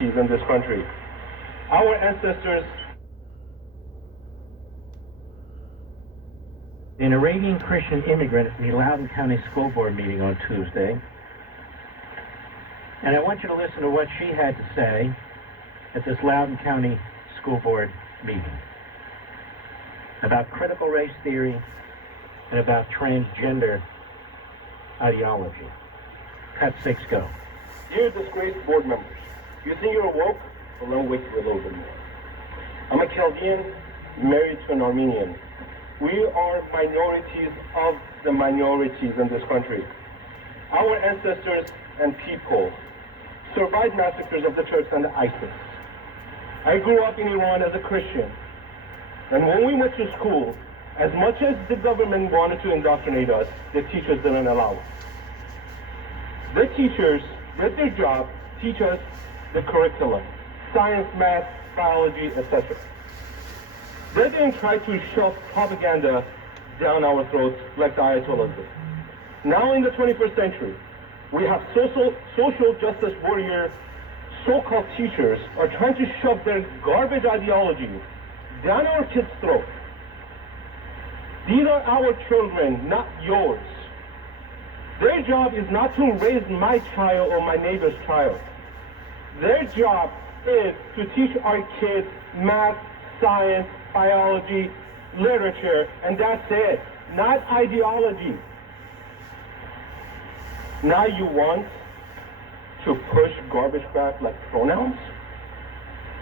in this country. Our ancestors. An Arabian Christian immigrant at the Loudoun County School Board meeting on Tuesday. And I want you to listen to what she had to say at this Loudoun County School Board meeting about critical race theory and about transgender ideology. Cut 6, go. Dear disgraced board members, you think you're woke? Well, let me wait for a little bit more. I'm a Chaldean married to an Armenian. We are minorities of the minorities in this country. Our ancestors and people survived massacres of the Turks and the ISIS. I grew up in Iran as a Christian. And when we went to school, as much as the government wanted to indoctrinate us, the teachers didn't allow us. The teachers did their job, teach us the curriculum, science, math, biology, etc. They didn't try to shove propaganda down our throats like the Ayatollahs did. Now in the 21st century, we have social justice warrior so-called teachers are trying to shove their garbage ideology down our kids' throats. These are our children, not yours. Their job is not to raise my child or my neighbor's child. Their job is to teach our kids math, science, biology, literature, and that's it, not ideology. Now you want to push garbage back like pronouns?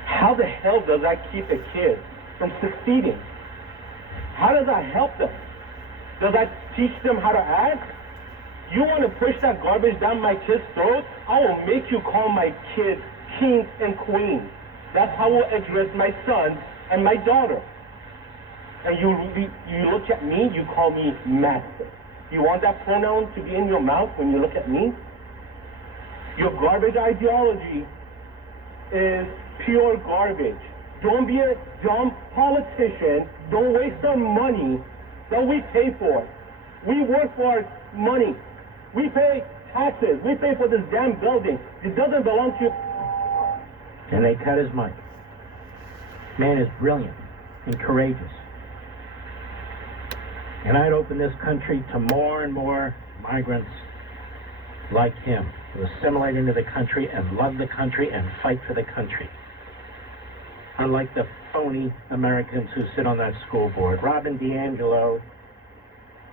How the hell does that keep a kid from succeeding? How does that help them? Does that teach them how to act? You want to push that garbage down my kid's throat? I will make you call my kids kings and queens. That's how I will address my sons and my daughter. And you look at me, you call me master. You want that pronoun to be in your mouth when you look at me? Your garbage ideology is pure garbage. Don't be a dumb politician. Don't waste our money that we pay for. We work for our money. We pay taxes. We pay for this damn building. It doesn't belong to... And they cut his mic. Man is brilliant and courageous. And I'd open this country to more and more migrants like him, who assimilate into the country and love the country and fight for the country. Unlike the phony Americans who sit on that school board. Robin DiAngelo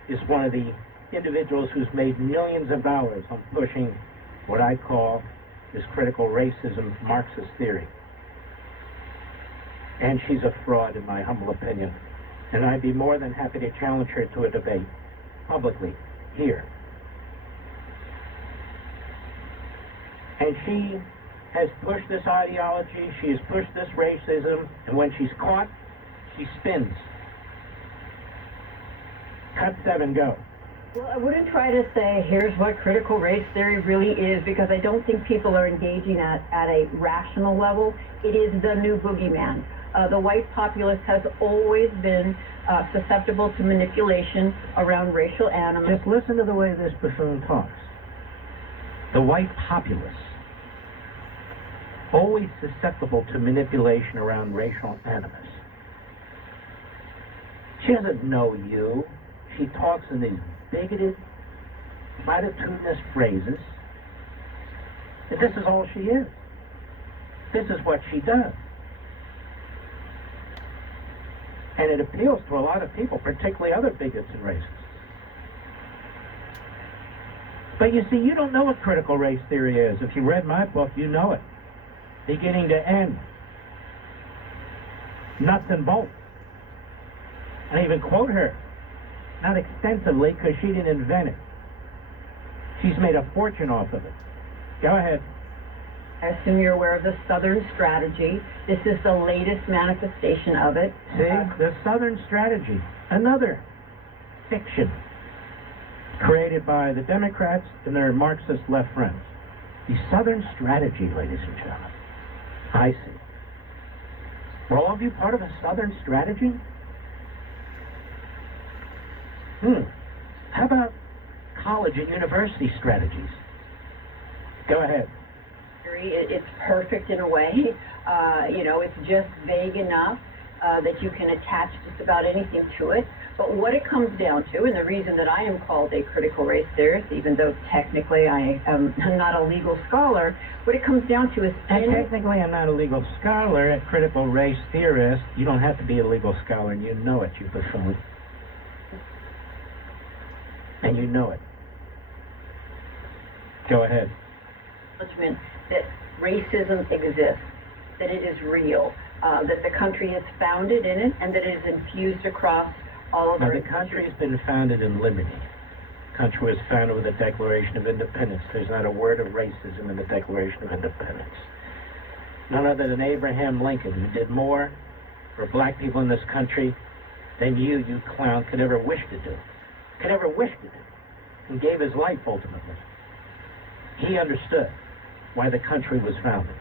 is one of the individuals who's made millions of dollars on pushing what I call this critical racism Marxist theory. And she's a fraud, in my humble opinion. And I'd be more than happy to challenge her to a debate, publicly, here. And she has pushed this ideology, she has pushed this racism, and when she's caught, she spins. Cut 7, go. Well, I wouldn't try to say, here's what critical race theory really is, because I don't think people are engaging at a rational level. It is the new boogeyman. The white populace has always been susceptible to manipulation around racial animus. Just listen to the way this buffoon talks. The white populace, always susceptible to manipulation around racial animus. She doesn't know you. She talks in these bigoted, platitudinous phrases. And this is all she is. This is what she does. And it appeals to a lot of people, particularly other bigots and racists. But you see, you don't know what critical race theory is. If you read my book, you know it. Beginning to end. Nuts and bolts. I even quote her. Not extensively, because she didn't invent it. She's made a fortune off of it. Go ahead. I assume you're aware of the Southern Strategy. This is the latest manifestation of it. See, the Southern Strategy, another fiction created by the Democrats and their Marxist left friends. The Southern Strategy, ladies and gentlemen. I see. Were all of you part of a Southern Strategy? How about college and university strategies? Go ahead. theory. It's perfect in a way. It's just vague enough that you can attach just about anything to it. But what it comes down to, and the reason that I am called a critical race theorist, even though technically I am not a legal scholar, what it comes down to is... Technically I'm not a legal scholar, a critical race theorist. You don't have to be a legal scholar, and you know it, you buffoon. And you know it. Go ahead. That racism exists, that it is real, that the country is founded in it, and that it is infused across all of Now, our... the country has been founded in liberty. The country was founded with the Declaration of Independence. There's not a word of racism in the Declaration of Independence. None other than Abraham Lincoln, who did more for black people in this country than you clown, could ever wish to do. Could ever wish to do. And gave his life, ultimately. He understood why the country was founded.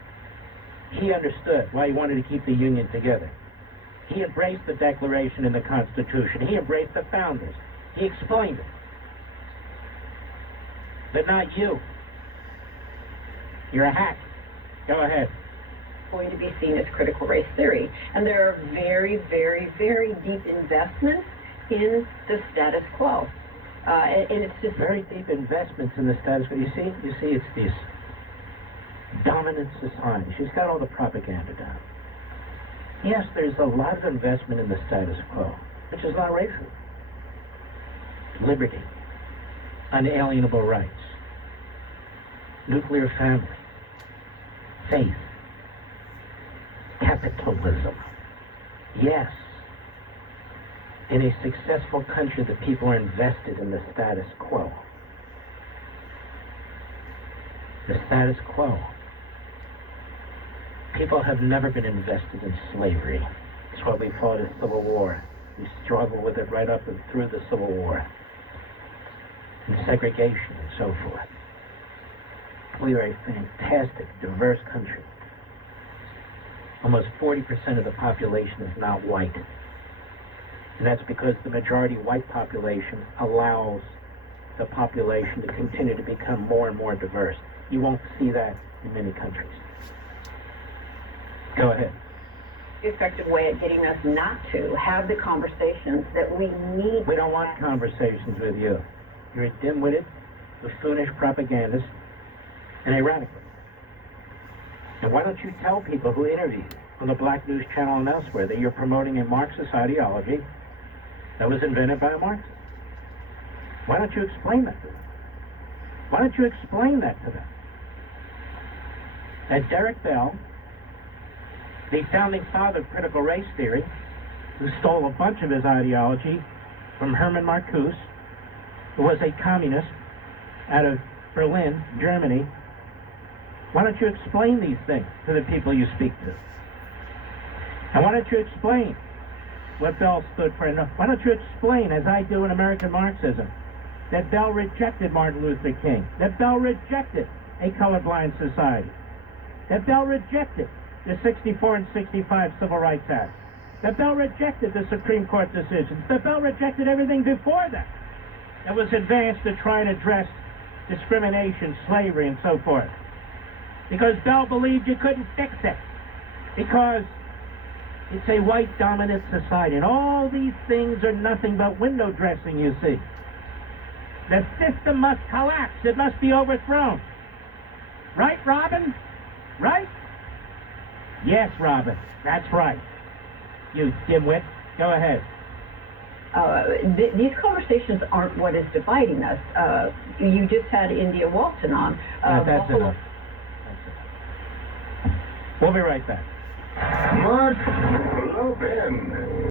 He understood why he wanted to keep the Union together. He embraced the Declaration and the Constitution. He embraced the founders. He explained it. But not you. You're a hack. Go ahead. Going to be seen as critical race theory. And there are very, very, very deep investments in the status quo. And it's just... Very deep investments in the status quo. You see, it's this dominant society. She's got all the propaganda down. Yes, there's a lot of investment in the status quo, which is not racism. Liberty, unalienable rights, nuclear family, faith, capitalism. Yes, in a successful country, the people are invested in the status quo. The status quo. People have never been invested in slavery. That's why we fought a civil war. We struggled with it right up and through the Civil War. And segregation and so forth. We are a fantastic, diverse country. Almost 40% of the population is not white. And that's because the majority white population allows the population to continue to become more and more diverse. You won't see that in many countries. Go ahead. Effective way at getting us not to have the conversations that we need. We don't want conversations with you. You're a dim-witted, buffoonish propagandist, and a radical. And why don't you tell people who interview you on the Black News Channel and elsewhere that you're promoting a Marxist ideology that was invented by a Marxist? Why don't you explain that to them? Why don't you explain that to them? That Derek Bell, the founding father of critical race theory, who stole a bunch of his ideology from Hermann Marcuse, who was a communist out of Berlin, Germany. Why don't you explain these things to the people you speak to? And why don't you explain what Bell stood for? And why don't you explain, as I do in American Marxism, that Bell rejected Martin Luther King, that Bell rejected a colorblind society, that Bell rejected the 64 and 65 Civil Rights Act, that Bell rejected the Supreme Court decisions, that Bell rejected everything before that was advanced to try and address discrimination, slavery, and so forth. Because Bell believed you couldn't fix it. Because it's a white dominant society. And all these things are nothing but window dressing, you see. The system must collapse. It must be overthrown. Right, Robin? Right? Yes, Robin. That's right. You dimwit. Go ahead. These conversations aren't what is dividing us. You just had India Walton on. That's enough. We'll be right back. Mark Lopin.